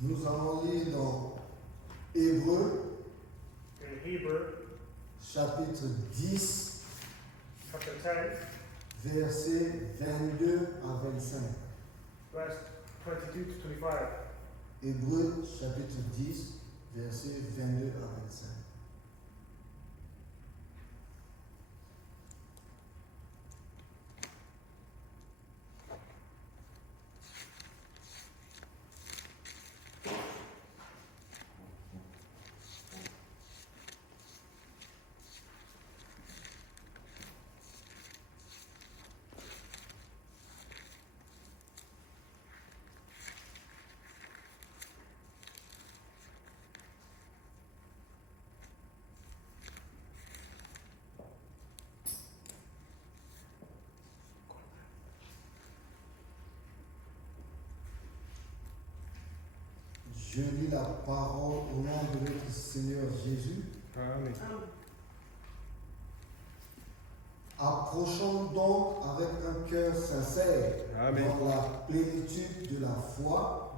Nous allons lire dans Hébreux, in Hebrew, chapitre 10, chapter 10, versets 22 à 25. verse 22 to 25. Hébreux, chapitre 10, versets 22 à 25. Je lis la parole au nom de notre Seigneur Jésus. Amen. Approchons donc avec un cœur sincère Amen. dans la plénitude de la foi,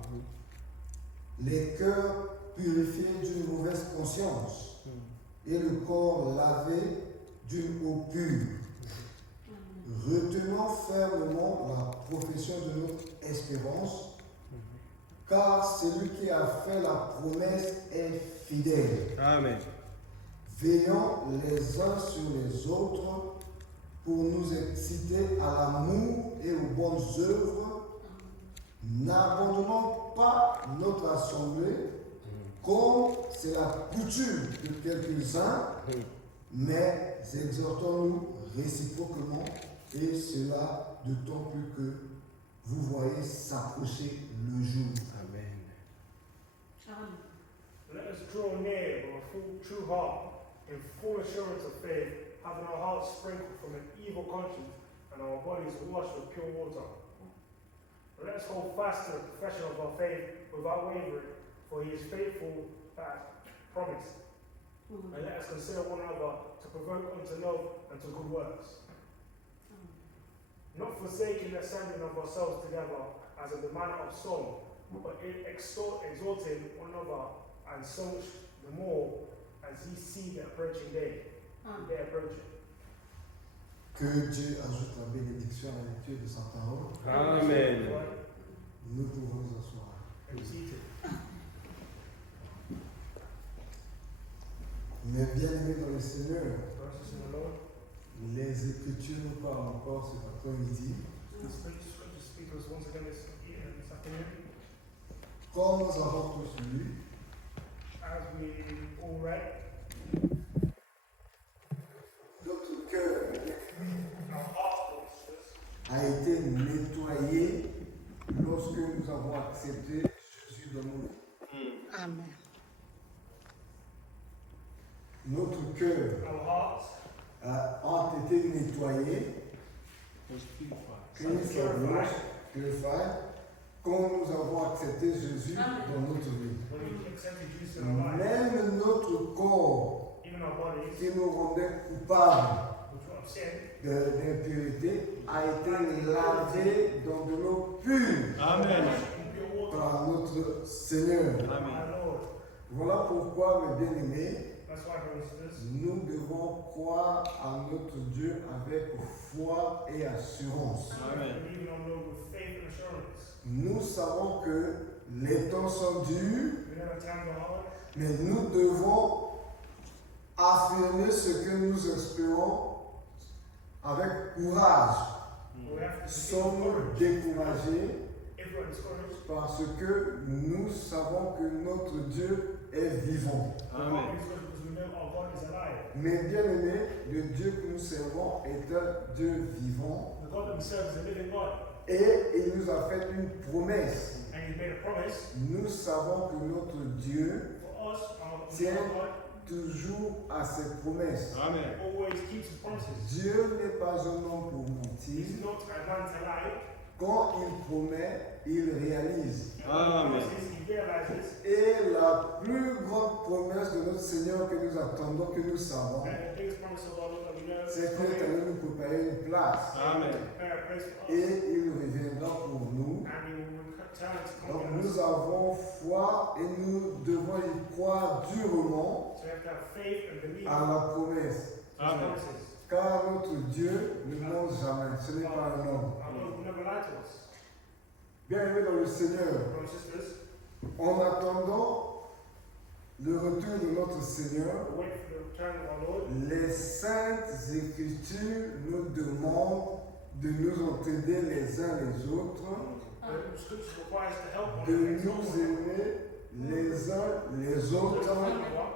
les cœurs purifiés d'une mauvaise conscience et le corps lavé d'une eau pure. Retenons fermement la profession de notre espérance, car celui qui a fait la promesse est fidèle. Amen. Veillons les uns sur les autres pour nous exciter à l'amour et aux bonnes œuvres. N'abandonnons pas notre assemblée comme c'est la coutume de quelques-uns, mais exhortons-nous réciproquement, et cela d'autant plus que vous voyez s'approcher le jour. Amen. Let us draw near with a full, true heart, in full assurance of faith, having our hearts sprinkled from an evil conscience and our bodies washed with pure water. Let us hold fast to the profession of our faith without wavering, for he is faithful that promised. And let us consider one another to provoke unto love and to good works. Not forsaking the assembling of ourselves together as in the manner of some, but exhorting one another, and so much the more as ye see the approaching day. The day approaching. Que Dieu ajoute la bénédiction à la lecture de sa parole. Amen. Nous pouvons nous asseoir. And seated. Mes bien-aimés dans le Seigneur, Verses in the Lord. les Écritures nous parlent encore cet après-midi. The scripture speak us once again this afternoon. Comme nous avons tous lu, As we all read, notre cœur our hearts a été nettoyé lorsque nous avons accepté Jésus dans nos vies. Amen. Notre cœur our hearts a été nettoyé, purified, quand nous avons accepté Jésus dans notre vie. when we accepted Jesus in our life, Même notre corps even our bodies, qui nous rendait coupables which were of sin, d'impurité a été lavé dans de l'eau pure Amen. in pure water, par notre Seigneur. Amen. my Lord. Voilà pourquoi, mes bien-aimés, That's why, brothers and sisters, nous devons croire à notre Dieu avec foi et assurance. Amen. believing on the Lord with faith and assurance. Nous savons que les temps sont durs, We know that times are hard, mais nous devons affirmer ce que nous espérons avec courage. but we have to speak Sommes-nous courage. découragés If we're discouraged, parce que nous savons que notre Dieu est vivant. we're Amen. not discouraged because we know our God is alive. Mais bien aimé, le Dieu que nous servons est un Dieu vivant The God themselves is a living God, et il nous a fait une promesse. and He's made a promise Nous savons que notre Dieu for us, our Tiens. God, toujours à ses promesses. Amen. always keeps His promises. Dieu n'est pas un homme pour mentir. He's not a man to lie. Quand il promet, il réalise. Amen. He realizes, Et la plus grande promesse de notre Seigneur que nous attendons, que nous savons, and the biggest promise of our Lord that we know is c'est qu'il est allé nous préparer une place. prepare Amen. a place for us, Et il reviendra pour nous and He will eternity Donc confidence. nous avons foi et nous devons y croire durement So we have to have faith and believe à la promesse. in His promises. Car notre Dieu ne ment jamais, ce n'est pas un homme. Our Lord will never lie to us. Bien-aimés dans le Seigneur, Brothers and sisters, en attendant le retour de notre Seigneur, we wait for the return of our Lord. les saintes écritures nous demandent de nous entraider les uns les autres, The scripture requires us to help one de another, nous aimer les uns les to autres love one another,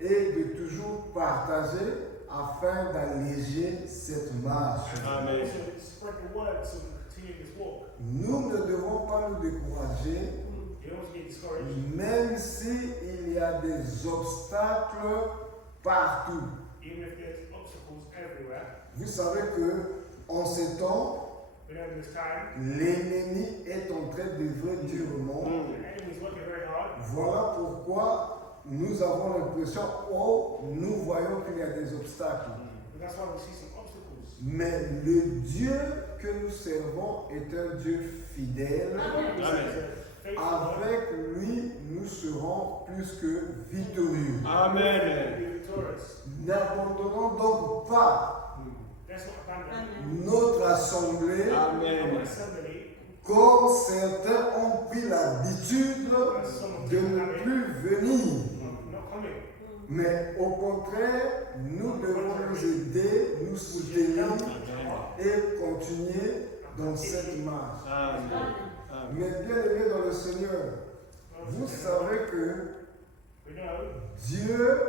et de toujours partager afin d'alléger cette marche. Amen. also spread the word so we can continue this walk. Nous ne devons pas nous décourager, You don't get discouraged, même s'il y a des obstacles partout. even if there's obstacles everywhere. Vous savez que en ces temps, We know in this time, l'ennemi est en train d'œuvrer durement. the enemy's working very hard. Voilà pourquoi nous avons l'impression, oh, nous voyons qu'il y a des obstacles. And that's why we see some obstacles. Mais le Dieu que nous servons est un Dieu fidèle. Faithful God, Avec lui, nous serons plus que victorieux. Amen. be victorious. N'abandonnons donc pas Let's not abandon notre assemblée our Amen. assembly comme certains ont pris l'habitude as some of de them ne have plus venir. not coming. Mais au contraire, nous devons nous aider, nous soutenir et continuer dans cette marche. Amen. Mais bien aimés dans le Seigneur, vous savez que We know Dieu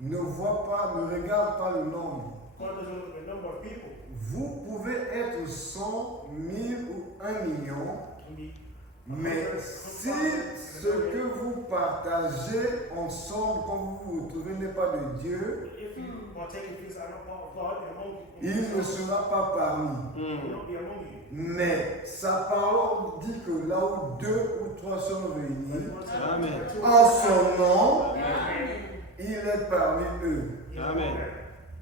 ne voit pas, ne regarde pas le nombre. God doesn't look at the number of people. Vous pouvez être 100, 1000 ou 1 million, Can be mais si ce que vous partagez ensemble quand vous vous retrouvez n'est pas de Dieu, if you are taking things that are not part of God and among il ne sera pas parmi. will not be among you. Mais sa parole dit que là où 2 ou 3 sont réunis, Amen. en son nom, il est parmi eux. Amen.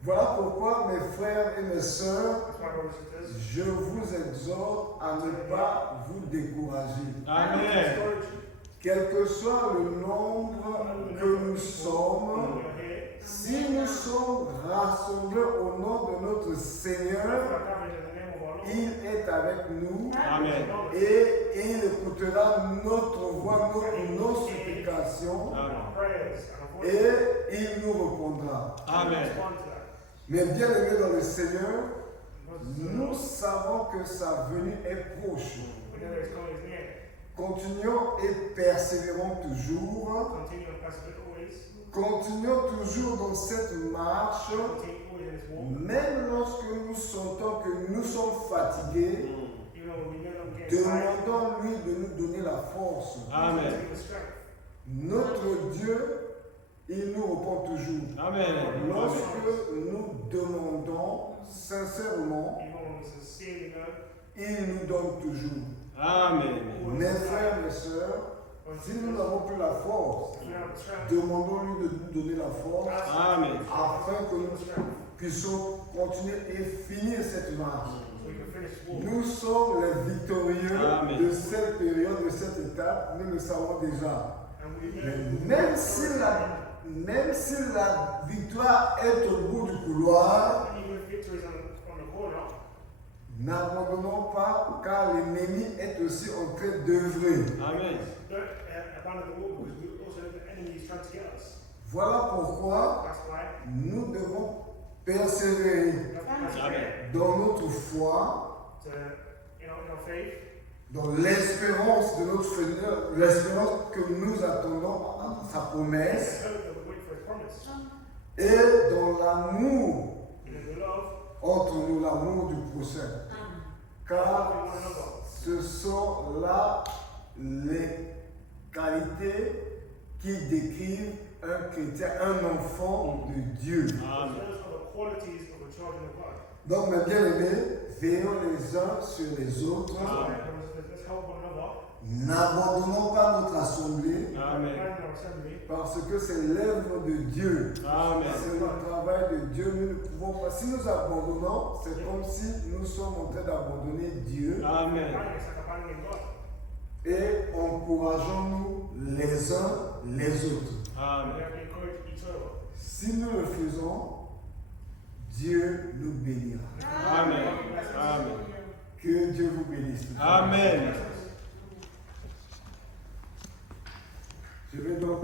Voilà pourquoi, mes frères et mes sœurs, That's why, brothers and sisters, je vous exhorte à ne pas vous décourager. Amen. discourage you. Quel que soit le nombre que nous sommes, We are here. si nous sommes rassemblés au nom de notre We Seigneur, are gathered in the name of our Lord. il est avec nous Amen. et il écoutera notre voix, nos supplications Our prayers and our et voices. il nous répondra. Amen. Respond to that. Mais bien aimés dans le Seigneur, Brothers and sisters, nous savons que sa venue est proche. we know that His coming is near. Continuons et persévérons toujours. Continue and persevere always. Continuons toujours dans cette marche, Continue always in His walk. même lorsque nous sentons que nous sommes fatigués. Even when we know that we're getting tired. Demandons-lui de nous donner la force. Amen. Give us strength. Notre Dieu, il nous répond toujours. Amen. Lorsque nous demandons sincèrement, Even when we sincerely know. il nous donne toujours. Amen. Mes frères, mes sœurs, si nous n'avons plus la force, If we have the strength, demandons-lui de nous donner la force Amen. afin que give nous us strength. puissions continuer et finir cette marche. So we can finish the walk. Nous sommes les victorieux Amen. de cette période, de cette étape, nous le savons déjà. And we Mais know. même si la victoire est au bout du couloir, Even if victory is on the corner, n'abandonnons pas car l'ennemi est aussi en train d'œuvrer. Amen. don't abandon the walk because we also know the enemy is trying to get us. Voilà pourquoi That's why nous devons persévérer we have to persevere dans notre foi, to, in our faith, dans l'espérance de notre Seigneur, l'espérance que nous attendons à sa promesse, and hope that we wait for His promise. et dans l'amour And in the love, entre nous, l'amour du prochain. Car loving one another. ce sont là les qualités qui décrivent un chrétien, un enfant de Dieu. Amen. Those are the qualities of a children of God. Donc, mes bien-aimés, veillons les uns sur les autres. That's why, let's help one another. N'abandonnons pas notre assemblée Amen. Plan our assembly. parce que c'est l'œuvre de Dieu. Amen. C'est le travail de Dieu. Nous ne pouvons pas. Si nous abandonnons, c'est comme si nous sommes en train d'abandonner Dieu. Amen. Planning is like abandoning God. et encourageons-nous les uns les autres. And we have to encourage each other. Si nous le faisons, Dieu nous bénira. Amen. Amen. Que Dieu vous bénisse. Amen. Je vais donc